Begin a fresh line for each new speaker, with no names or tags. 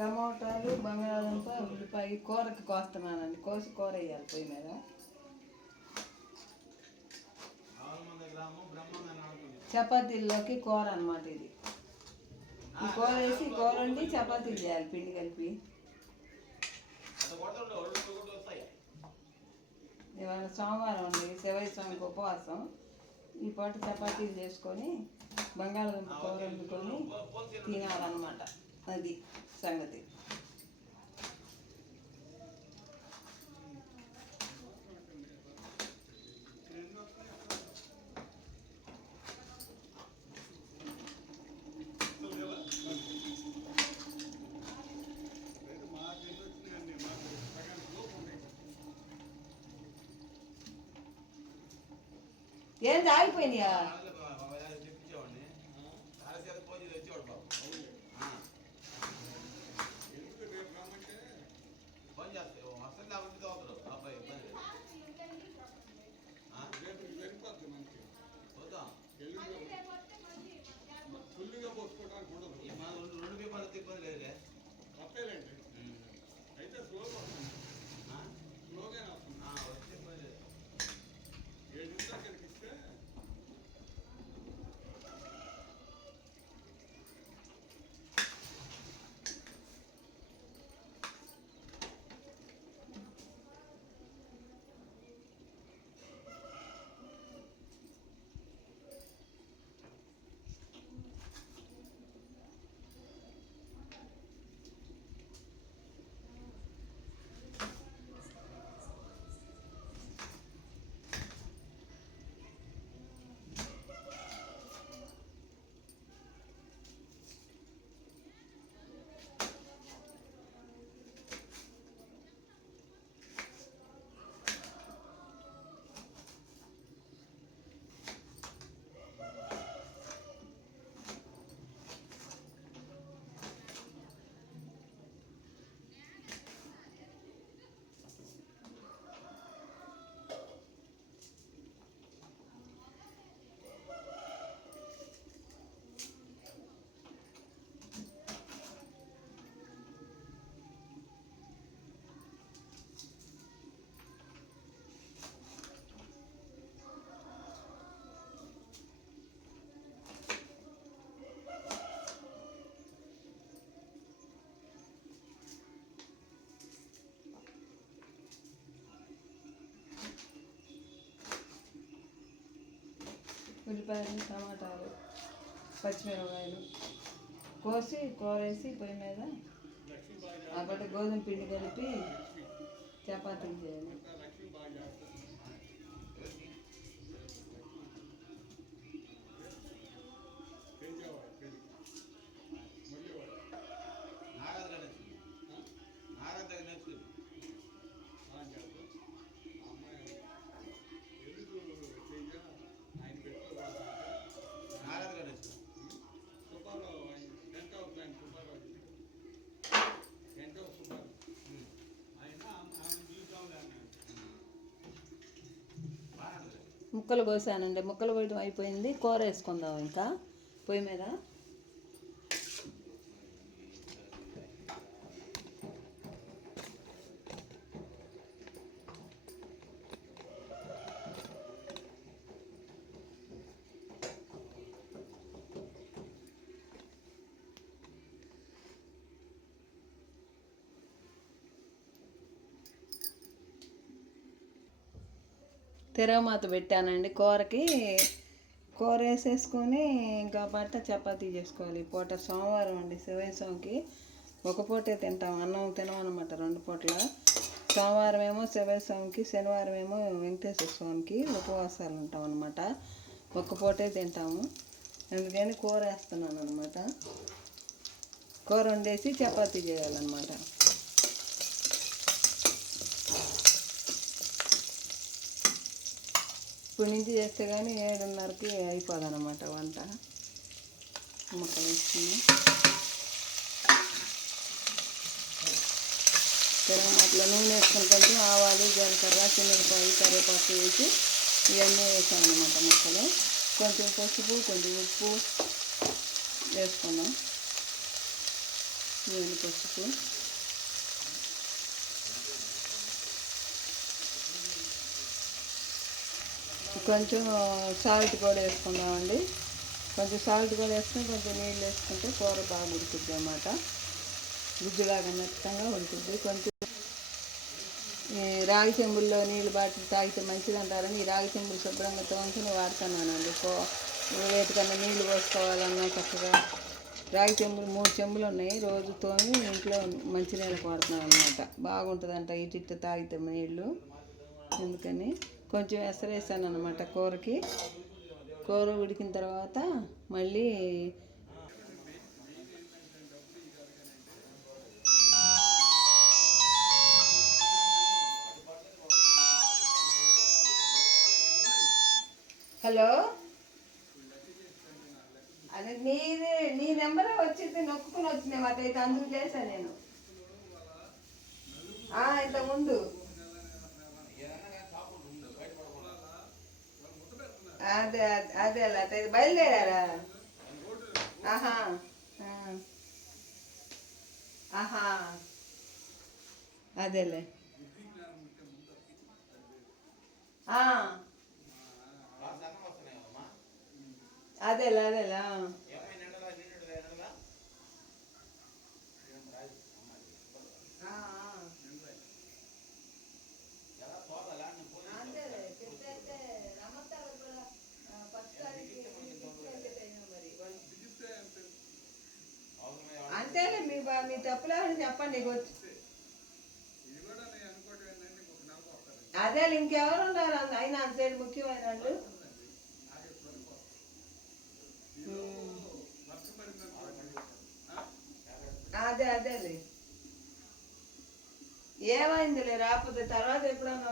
టమాటాలు బంగాళదుంప ఉల్లిపాయ కూరకి కోస్తున్నానండి. కోసి కూర వేయాలి పొయ్యి మీద. చపాతీల్లోకి కూర అనమాట ఇది. ఈ కూర వేసి కూర వండి చపాతీలు చేయాలి పిండి కలిపి. ఇవాళ సోమవారం అండి. శివయ్య స్వామికి ఉపవాసం. ఈ పూట చపాతీలు చేసుకొని బంగాళదుంప కూర వండుకొని తినాలన్నమాట అది. సంగతి. ఏంది ఆగిపోయినాయా?
ఫుల్గా
ఉల్లిపాయలు టమాటాలు పచ్చిమిరపకాయలు కోసి కూరేసి పొయ్యి మీద అప్పటి గోధుమ పిండి కలిపి చపాతీలు చేయాలి. ముక్కలు కోసానండి. ముక్కలు కోయడం అయిపోయింది. కూర వేసుకుందాం ఇంకా. పొయ్యి మీద. తెరవమాత పెట్టానండి కూరకి. కూర వేసేసుకొని ఇంకా పట్ట చపాతీ చేసుకోవాలి. పూట సోమవారం అండి శివయ స్వామికి. ఒక పూటే తింటాం. అన్నం తినమన్నమాట రెండు పూట్ల. సోమవారం ఏమో శివయ స్వామికి శనివారం ఏమో వెంకటేశ్వర స్వామికి ఉపవాసాలు ఉంటాం అనమాట ఒక్క పూటే తింటాము. అందుకని కూర వేస్తున్నాను అనమాట కూర వండేసి చపాతీ చేయాలన్నమాట. ఇప్పుడు నుంచి చేస్తే కానీ ఏడున్నరకి అయిపోదు అనమాట వంట. ముక్కలు వేసుకుని అట్లా నూనె వేసుకుంటే ఆవాలు జీలకర్ర చిన్నపాయి కరివేపాకు వేసి ఇవన్నీ వేసాను అనమాట ముక్కలు. కొంచెం పసుపు కొంచెం ఉప్పు వేసుకున్నాం. ఇవన్నీ పసుపు. కొంచెం సాల్ట్ కూడా వేసుకుందామండి. కొంచెం సాల్ట్ కూడా వేసుకుని కొంచెం నీళ్ళు వేసుకుంటే కూర బాగా ఉడుకుద్ది అన్నమాట. గుజ్జులాగా మెత్తంగా ఉడుకుద్ది. కొంచెం ఈ రాగి చెంబుల్లో నీళ్ళు బాటి తాగితే మంచిది అంటారని ఈ రాగి చెంబులు శుభ్రంగా తోముకుని వాడుతున్నానండి. కో వేటికన్నా నీళ్ళు పోసుకోవాలన్నా చక్కగా. రాగి చెంబులు మూడు చెంబులు ఉన్నాయి. రోజు తోమి ఇంట్లో మంచినీళ్ళకి వాడుతున్నాం అనమాట బాగుంటుందంట ఇటు ఇటు తాగితే నీళ్ళు. అందుకని కొంచెం ఎసరేసాను అనమాట కూరకి. కూర ఉడికిన తర్వాత మళ్ళీ హలో? అదే నీది నీ నెంబర్ వచ్చింది నొక్కుని వచ్చింది అదైతే అందుకు చేశాను నేను. ఆ, ఇంతకుముందు అదే అదే- అదే అలా బయలుదేరారా ఆహా ఆహా అదేలే అదేలే అదేలా మీ బా మీ తప్పులేమని చెప్పండి వచ్చి. అదే ఇంకెవరు ఉన్నారు? అంత- అయినా అంతే ముఖ్యమైన వాళ్ళు? అదే అదేలే ఏమైందిలే రాకపోతే తర్వాత ఎప్పుడన్నా